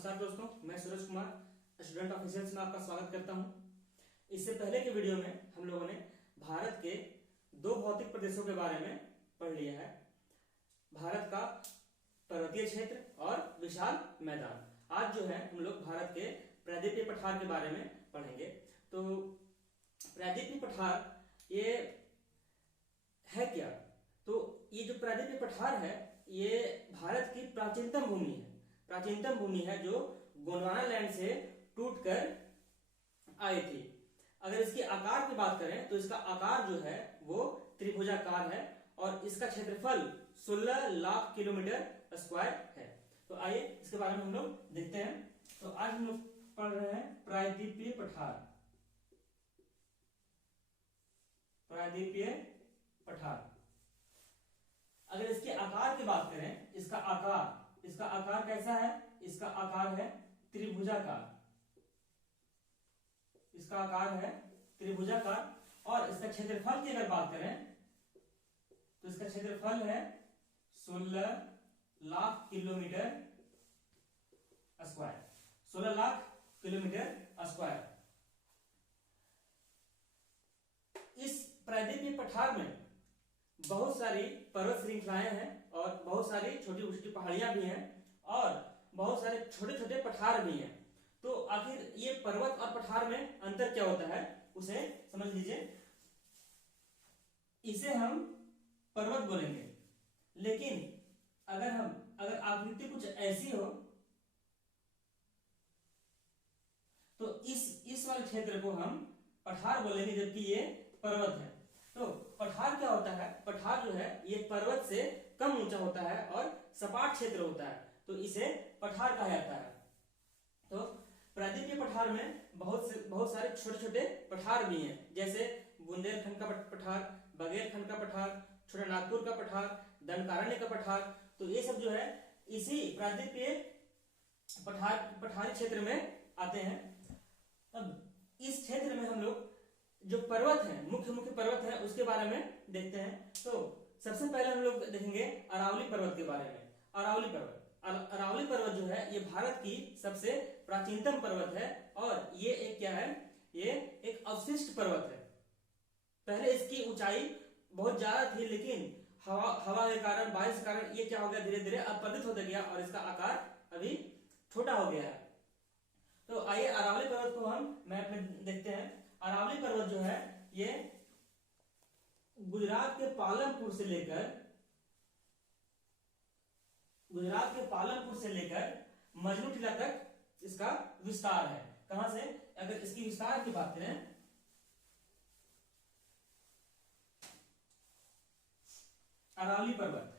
नमस्कार दोस्तों, मैं सूरज कुमार स्टूडेंट ऑफिशियल्स में आपका स्वागत करता हूं। इससे पहले के वीडियो में हम लोगों ने भारत के दो भौतिक प्रदेशों के बारे में पढ़ लिया है, भारत का पर्वतीय क्षेत्र और विशाल मैदान। आज जो है हम लोग भारत के प्रायद्वीपीय पठार के बारे में पढ़ेंगे। तो प्रायद्वीपीय पठार ये है क्या? तो ये जो प्रायद्वीपीय पठार है ये भारत की प्राचीनतम भूमि है। प्राचीनतम भूमि है जो गोंडवाना लैंड से टूटकर आई थी। अगर इसके आकार की बात करें तो इसका आकार जो है वो त्रिभुजाकार है और इसका क्षेत्रफल 16 लाख किलोमीटर स्क्वायर है। तो आइए इसके बारे में हम लोग देखते हैं। तो आज हम लोग पढ़ रहे हैं प्रायद्वीपीय पठार। प्रायद्वीपीय पठार अगर इसके आकार की बात करें, इसका आकार कैसा है? इसका आकार है त्रिभुजाकार। इसका आकार है त्रिभुजाकार और इसका क्षेत्रफल की अगर बात करें तो इसका क्षेत्रफल है 16 lakh kilometre square. 16 lakh kilometre square. इस प्रायद्वीपीय पठार में बहुत सारी पर्वत श्रृंखलाएं हैं और बहुत सारी छोटी छोटी पहाड़ियां भी हैं और बहुत सारे छोटे छोटे पठार भी हैं। तो आखिर ये पर्वत और पठार में अंतर क्या होता है उसे समझ लीजिए। इसे हम पर्वत बोलेंगे, लेकिन अगर आकृति कुछ ऐसी हो तो इस वाले क्षेत्र को हम पठार बोलेंगे, जबकि ये पर्वत है। तो पठार क्या होता है? पठार जो है ये पर्वत से कम ऊंचा होता है और सपाट क्षेत्र होता है, तो इसे पठार कहा जाता है। तो प्रायद्वीपीय पठार में बहुत सारे छोटे छोटे पठार भी हैं, जैसे बुंदेलखंड का पठार, बघेलखंड का पठार, छोटा नागपुर का पठार, दंडकारण्य का पठार। तो ये सब जो है इसी प्रायद्वीपीय पठारी क्षेत्र में आते हैं। अब इस क्षेत्र में हम लोग जो पर्वत है, मुख्य पर्वत है, उसके बारे में देखते हैं। तो सबसे पहले हम लोग देखेंगे अरावली पर्वत के बारे में। अरावली पर्वत जो है ये भारत की सबसे प्राचीनतम पर्वत है और ये एक क्या है? ये एक अवशिष्ट पर्वत है। पहले इसकी ऊंचाई बहुत ज्यादा थी, लेकिन हवा के कारण, बारिश के कारण ये क्या हो गया, धीरे धीरे अपरदित होता गया और इसका आकार अभी छोटा हो गया है। तो आइए अरावली पर्वत को हम मैप में देखते हैं। अरावली पर्वत जो है ये गुजरात के पालनपुर से लेकर मजनू टीला तक इसका विस्तार है। कहां से? अगर इसकी विस्तार की बात करें, अरावली पर्वत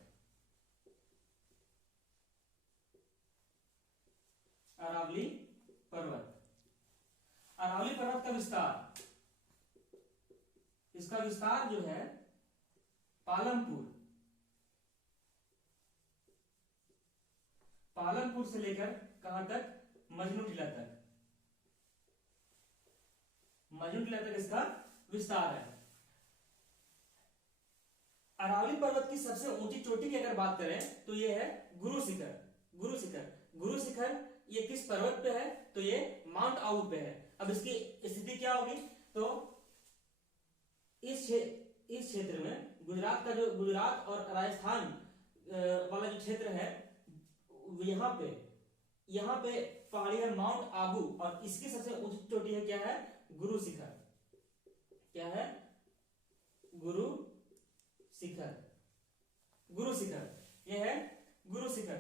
का विस्तार, इसका विस्तार जो है पालनपुर से लेकर कहां तक? मजनू टीला तक इसका विस्तार है। अरावली पर्वत की सबसे ऊंची चोटी की अगर बात करें तो ये है गुरु शिखर। ये किस पर्वत पे है? तो ये माउंट आबू पे है। अब इसकी स्थिति क्या होगी? तो इस क्षेत्र में गुजरात और राजस्थान वाला जो क्षेत्र है, यहाँ पे पहाड़ी है माउंट आबू और इसकी सबसे ऊंची चोटी है क्या है? गुरु शिखर। क्या है? गुरु शिखर। यह है गुरु शिखर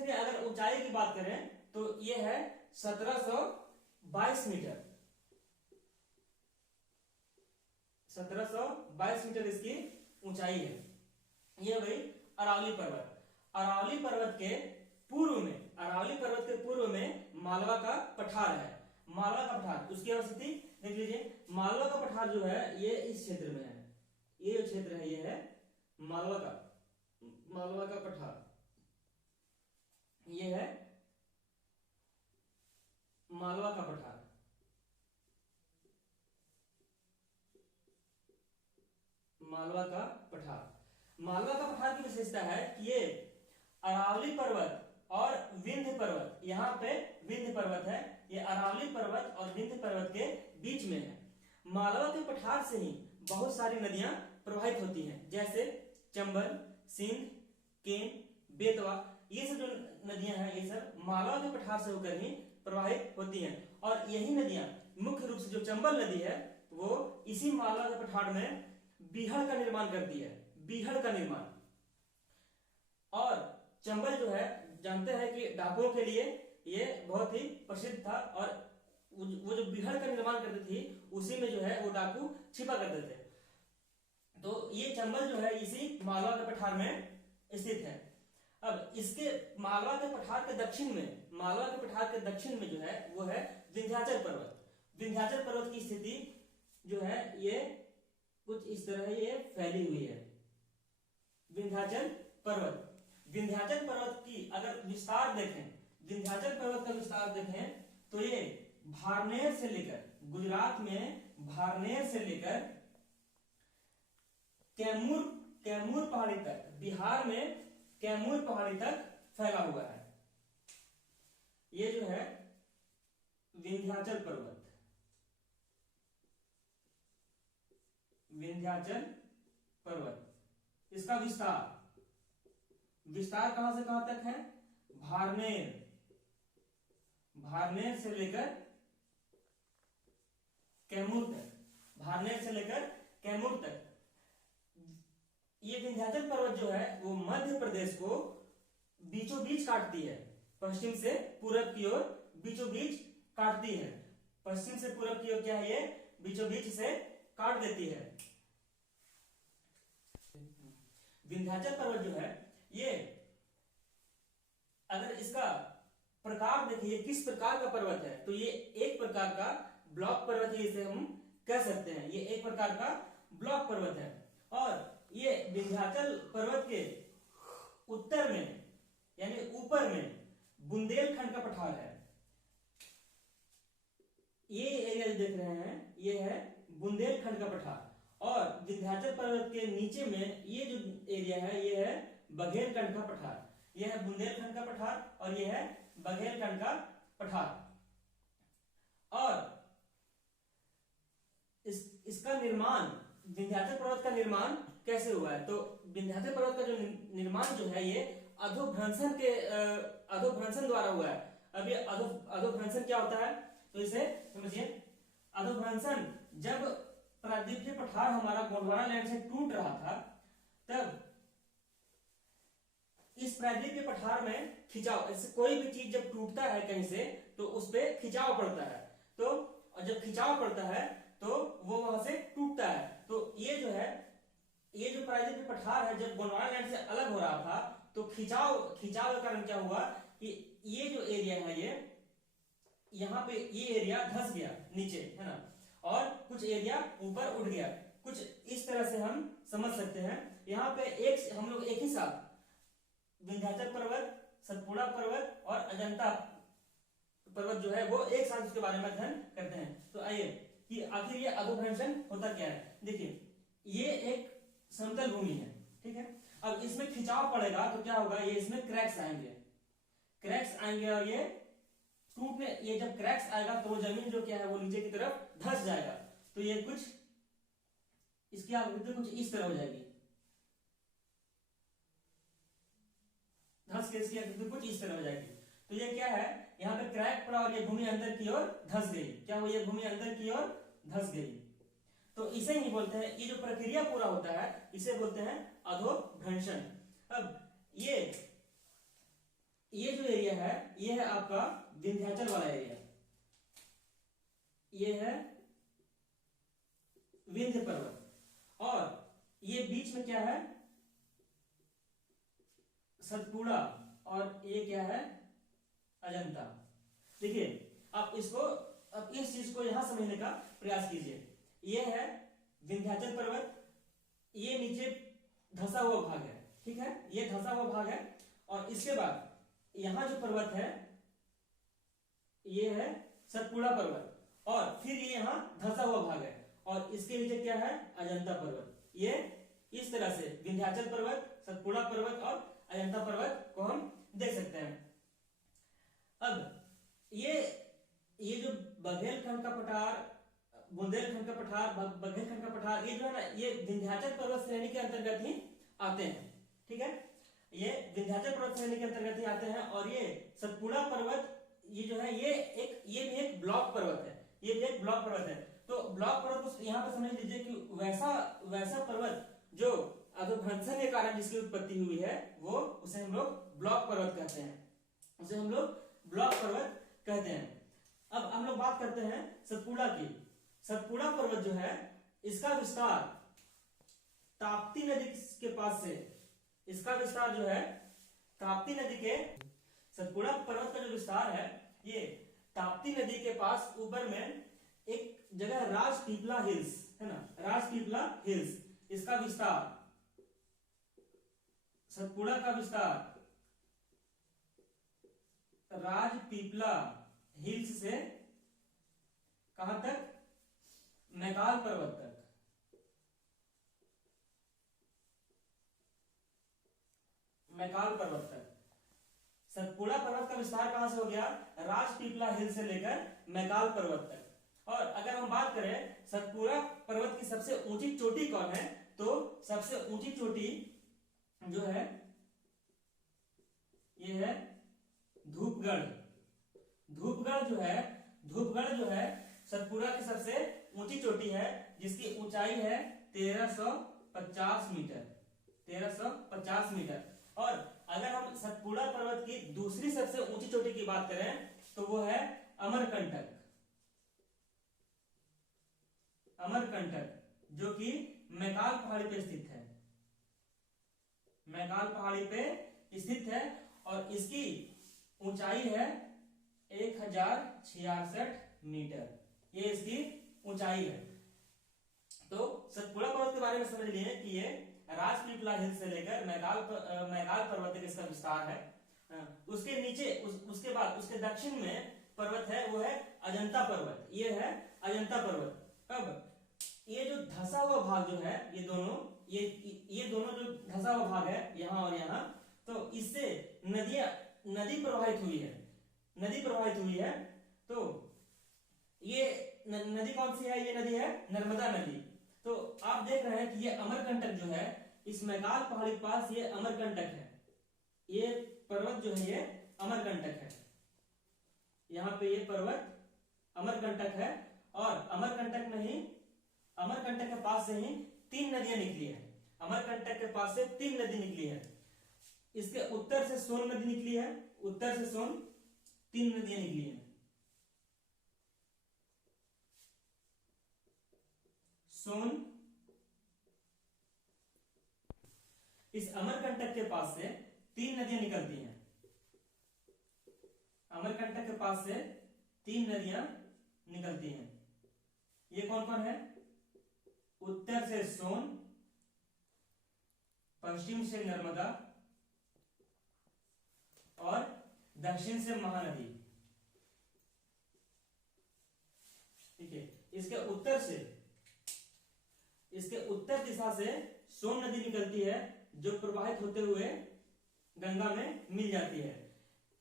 की अगर ऊंचाई की बात करें तो यह है 1722 मीटर। 1722 मीटर इसकी ऊंचाई है। यह वही अरावली पर्वत के पूर्व में मालवा का पठार है। उसकी अवस्थिति देख लीजिए। मालवा का पठार जो है ये इस क्षेत्र में है। ये जो क्षेत्र है ये है मालवा का पठार। ये है मालवा का पठार। मालवा का पठार की विशेषता है कि ये अरावली पर्वत और विंध्य पर्वत, यहाँ पे विंध्य पर्वत है, ये अरावली पर्वत और विंध्य पर्वत के बीच में है। मालवा के पठार से ही बहुत सारी नदियां प्रवाहित होती हैं, जैसे चंबल, सिंध, केन, बेतवा, ये सब जो नदियां हैं ये सब मालवा के पठार से होकर ही प्रवाहित होती हैं। और यही नदियां मुख्य रूप से जो चंबल नदी है वो इसी मालवा के पठार में बीहड़ का निर्माण करती है, बीहड़ का निर्माण। और चंबल जो है जानते हैं कि डाकुओं के लिए ये बहुत ही प्रसिद्ध था, और वो जो बीहड़ का निर्माण करती थी उसी में जो है वो डाकू छिपा करते थे। तो ये चंबल जो है इसी मालवा के पठार में स्थित है। अब इसके मालवा के पठार के दक्षिण में, मालवा के पठार के दक्षिण में जो है वो है विंध्याचल पर्वत। विंध्याचल पर्वत की स्थिति जो है ये कुछ इस तरह ये फैली हुई है। विंध्याचल पर्वत, विंध्याचल पर्वत की अगर विस्तार देखें, विंध्याचल पर्वत का विस्तार देखें तो ये भारनेर से लेकर, गुजरात में भारनेर से लेकर कैमूर पहाड़ी तक, बिहार में कैमूर पहाड़ी तक फैला हुआ है। ये जो है विंध्याचल पर्वत, विंध्याचल पर्वत, इसका विस्तार कहां से कहां तक है? भारनेर से लेकर कैमूर तक, भारनेर से लेकर कैमूर तक। ये विंध्याचल पर्वत जो है वो मध्य प्रदेश को बीचों बीच काटती है, पश्चिम से पूरब की ओर बीचों बीच काटती है। पश्चिम से पूरब की ओर क्या है, ये बीचों बीच से काट देती है। विंध्याचल पर्वत जो है ये अगर इसका प्रकार देखिए किस प्रकार का पर्वत है, तो ये एक प्रकार का ब्लॉक पर्वत है, इसे हम कह सकते हैं। ये एक प्रकार का ब्लॉक पर्वत है। और ये विंध्याचल पर्वत के उत्तर में यानी ऊपर में बुंदेलखंड का पठार है। ये एरिया देख रहे हैं ये है बुंदेलखंड का पठार। और विंध्याचल पर्वत के नीचे में ये जो एरिया है ये है बघेलखंड का पठार। यह है बुंदेलखंड का पठार और यह है बघेलखंड का पठार। और इसका निर्माण, विंध्याचल पर्वत का निर्माण कैसे हुआ है? तो विंध्याचल पर्वत का जो निर्माण जो है ये अधोभ्रंशन द्वारा हुआ है। अब ये अधोभ्रंशन क्या होता है तो इसे समझिए। अधोभ्रंशन जब प्रायद्वीपीय पठार हमारा गोंडवाना लैंड से टूट रहा था तब इस प्रायद्वीपीय पठार में खिंचाव, ऐसे कोई भी चीज जब टूटता है कहीं से तो उस पे खिंचाव पड़ता है। तो जब खिंचाव पड़ता है तो वो वहां से टूटता है। तो ये जो है ये जो प्रायद्वीपीय पठार है जब गोंडवाना लैंड से अलग हो रहा था तो खिंचाव के कारण क्या हुआ कि ये जो एरिया है ये यहाँ पे ये एरिया धंस गया नीचे, है ना, और कुछ एरिया ऊपर उठ गया। कुछ इस तरह से हम समझ सकते हैं। यहाँ पे हम लोग एक ही साथ विंध्याचल पर्वत, सतपुड़ा पर्वत और अजंता पर्वत जो है वो एक साथ उसके बारे में अध्ययन करते हैं। तो आइए कि आखिर ये अधोभ्रंशन होता क्या है। देखिए ये एक समतल भूमि है, ठीक है। अब इसमें खिंचाव पड़ेगा तो क्या होगा, ये इसमें क्रैक्स आएंगे और ये टूटने, ये जब क्रैक्स आएगा तो वो जमीन जो क्या है वो नीचे की तरफ धंस जाएगा। तो ये कुछ इसकी आकृति कुछ इस तरह हो जाएगी, धंस के इसकी आकृति कुछ इस तरह हो जाएगी। तो ये क्या है, यहाँ पे क्रैक पड़ा और ये भूमि अंदर की ओर धंस गई। क्या हुआ, ये भूमि अंदर की ओर धंस गई। तो इसे ही बोलते हैं, ये जो प्रक्रिया पूरा होता है इसे बोलते हैं अधोभ्रंशन। अब ये जो एरिया है ये है आपका विंध्याचल वाला एरिया, ये है विंध्य पर्वत, और ये बीच में क्या है सतपुड़ा, और ये क्या है अजंता। देखिए आप इस चीज को यहां समझने का प्रयास कीजिए। ये है विंध्याचल पर्वत, ये नीचे धंसा हुआ भाग है, ठीक है, ये धंसा हुआ भाग है। और इसके बाद यहां जो पर्वत है ये है सतपुड़ा पर्वत, और फिर ये यहां धंसा हुआ भाग है, और इसके नीचे क्या है अजंता पर्वत। ये इस तरह से विंध्याचल पर्वत, सतपुड़ा पर्वत और अजंता पर्वत को हम देख सकते हैं। बुंदेलखंड का पठार, बघेलखंड का पठार, ये जो है ना ये विंध्याचल पर्वत श्रेणी के अंतर्गत ही आते हैं। ठीक है, ये विंध्याचल पर्वत श्रेणी के अंतर्गत ही आते हैं। और ये सतपुड़ा पर्वत ये जो है ये भी एक ब्लॉक पर्वत है, ये भी एक ब्लॉक पर्वत है। तो ब्लॉक पर्वत को यहाँ पे समझ लीजिए कि वैसा पर्वत जो अधोभ्रंशन के कारण जिसकी उत्पत्ति हुई है वो उसे हम लोग ब्लॉक पर्वत कहते हैं, उसे हम लोग ब्लॉक पर्वत कहते हैं। अब हम लोग बात करते हैं सतपुड़ा की। सतपुड़ा पर्वत जो है इसका विस्तार ताप्ती नदी के पास से, इसका विस्तार जो है ताप्ती नदी के, सतपुड़ा पर्वत का जो विस्तार है ये ताप्ती नदी के पास ऊपर में एक जगह राजपीपला हिल्स है ना, राजपीपला हिल्स, इसका विस्तार, सतपुड़ा का विस्तार राजपीपला हिल्स से कहां तक, मैकाल पर्वत तक, मैकाल पर्वत तक। सतपुड़ा पर्वत का विस्तार कहां से हो गया, राजपीपला हिल से लेकर मैकाल पर्वत तक। और अगर हम बात करें सतपुड़ा पर्वत की सबसे ऊंची चोटी कौन है, तो सबसे ऊंची चोटी जो है ये है धूपगढ़। धूपगढ़ जो है सतपुड़ा की सबसे ऊंची चोटी है, जिसकी ऊंचाई है 1350 मीटर, 1350 मीटर। और अगर हम सतपुड़ा पर्वत की दूसरी सबसे ऊंची चोटी की बात करें तो वो है अमरकंटक, अमरकंटक जो कि मैकाल पहाड़ी पे स्थित है, मैकाल पहाड़ी पे स्थित है। और इसकी ऊंचाई है 1066 मीटर, ये इसकी ऊंचाई है। तो सतपुड़ा पर्वत के बारे में समझ लिए कि ये राजपीपला हिल से लेकर मैकाल पर्वत तक इसका विस्तार है। उसके नीचे उसके बाद उसके दक्षिण में पर्वत है वो है अजंता पर्वत, ये है अजंता पर्वत। अब ये जो धसा हुआ भाग जो है ये दोनों जो धसा हुआ भाग है यहाँ और यहाँ, तो इससे नदी प्रवाहित हुई है। तो ये नदी कौन सी है, ये नदी है नर्मदा नदी। तो आप देख रहे हैं कि ये अमरकंटक जो है इस मैकाल पहाड़ी के पास ये अमरकंटक है, ये पर्वत जो है ये अमरकंटक है, यहाँ पे ये पर्वत अमरकंटक है। और अमरकंटक के पास से ही 3 नदियां निकली है, अमरकंटक के पास से 3 नदी निकली है। इसके उत्तर से सोन नदी निकली है, उत्तर से सोन 3 नदियां निकली है। सोन इस अमरकंटक के पास से 3 नदियां निकलती हैं, अमरकंटक के पास से 3 नदियां निकलती हैं। ये कौन कौन है, उत्तर से सोन, पश्चिम से नर्मदा और दक्षिण से महानदी। ठीक है, इसके उत्तर दिशा से सोन नदी निकलती है जो प्रवाहित होते हुए गंगा में मिल जाती है।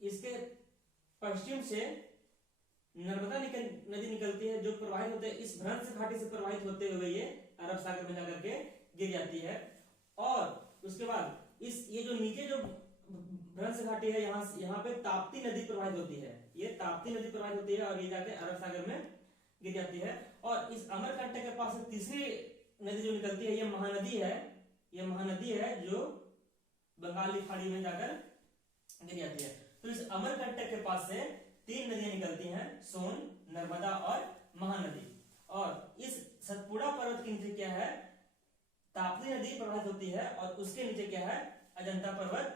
इसके पश्चिम से नर्मदा नदी निकलती है जो प्रवाहित होते इस भ्रंश घाटी से प्रवाहित होते हुए ये अरब सागर में जाकर के गिर जाती है। और उसके बाद ये जो नीचे जो भ्रंश घाटी है यहाँ पे ताप्ती नदी प्रवाहित होती है, ये ताप्ती नदी प्रवाहित होती है और ये जाके अरब सागर में गिर जाती है। और इस अमरकंटक के पास से तीसरी नदी जो निकलती है ये महानदी है जो बंगाली खाड़ी में जाकर गिर जाती है। तो इस अमरकंटक के पास से 3 नदियां निकलती हैं, सोन, नर्मदा और महानदी। और इस सतपुड़ा पर्वत के नीचे क्या है, ताप्ती नदी प्रवाहित होती है और उसके नीचे क्या है, अजंता पर्वत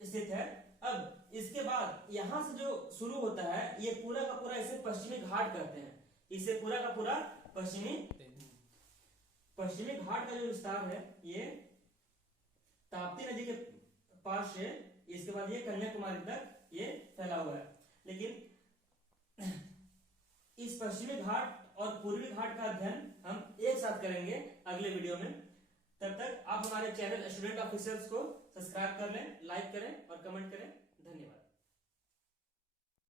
स्थित है। अब इसके बाद यहां से जो शुरू होता है ये पूरा का पूरा इसे पश्चिमी घाट कहते हैं, इसे पूरा का पूरा पश्चिमी घाट का जो विस्तार है ये ताप्ती नदी के पास से इसके बाद ये कन्याकुमारी तक ये फैला हुआ है। लेकिन इस पश्चिमी घाट और पूर्वी घाट का अध्ययन हम एक साथ करेंगे अगले वीडियो में। तब तक आप हमारे चैनल स्टूडेंट ऑफिसर्स को सब्सक्राइब कर लें, लाइक करें और कमेंट करें।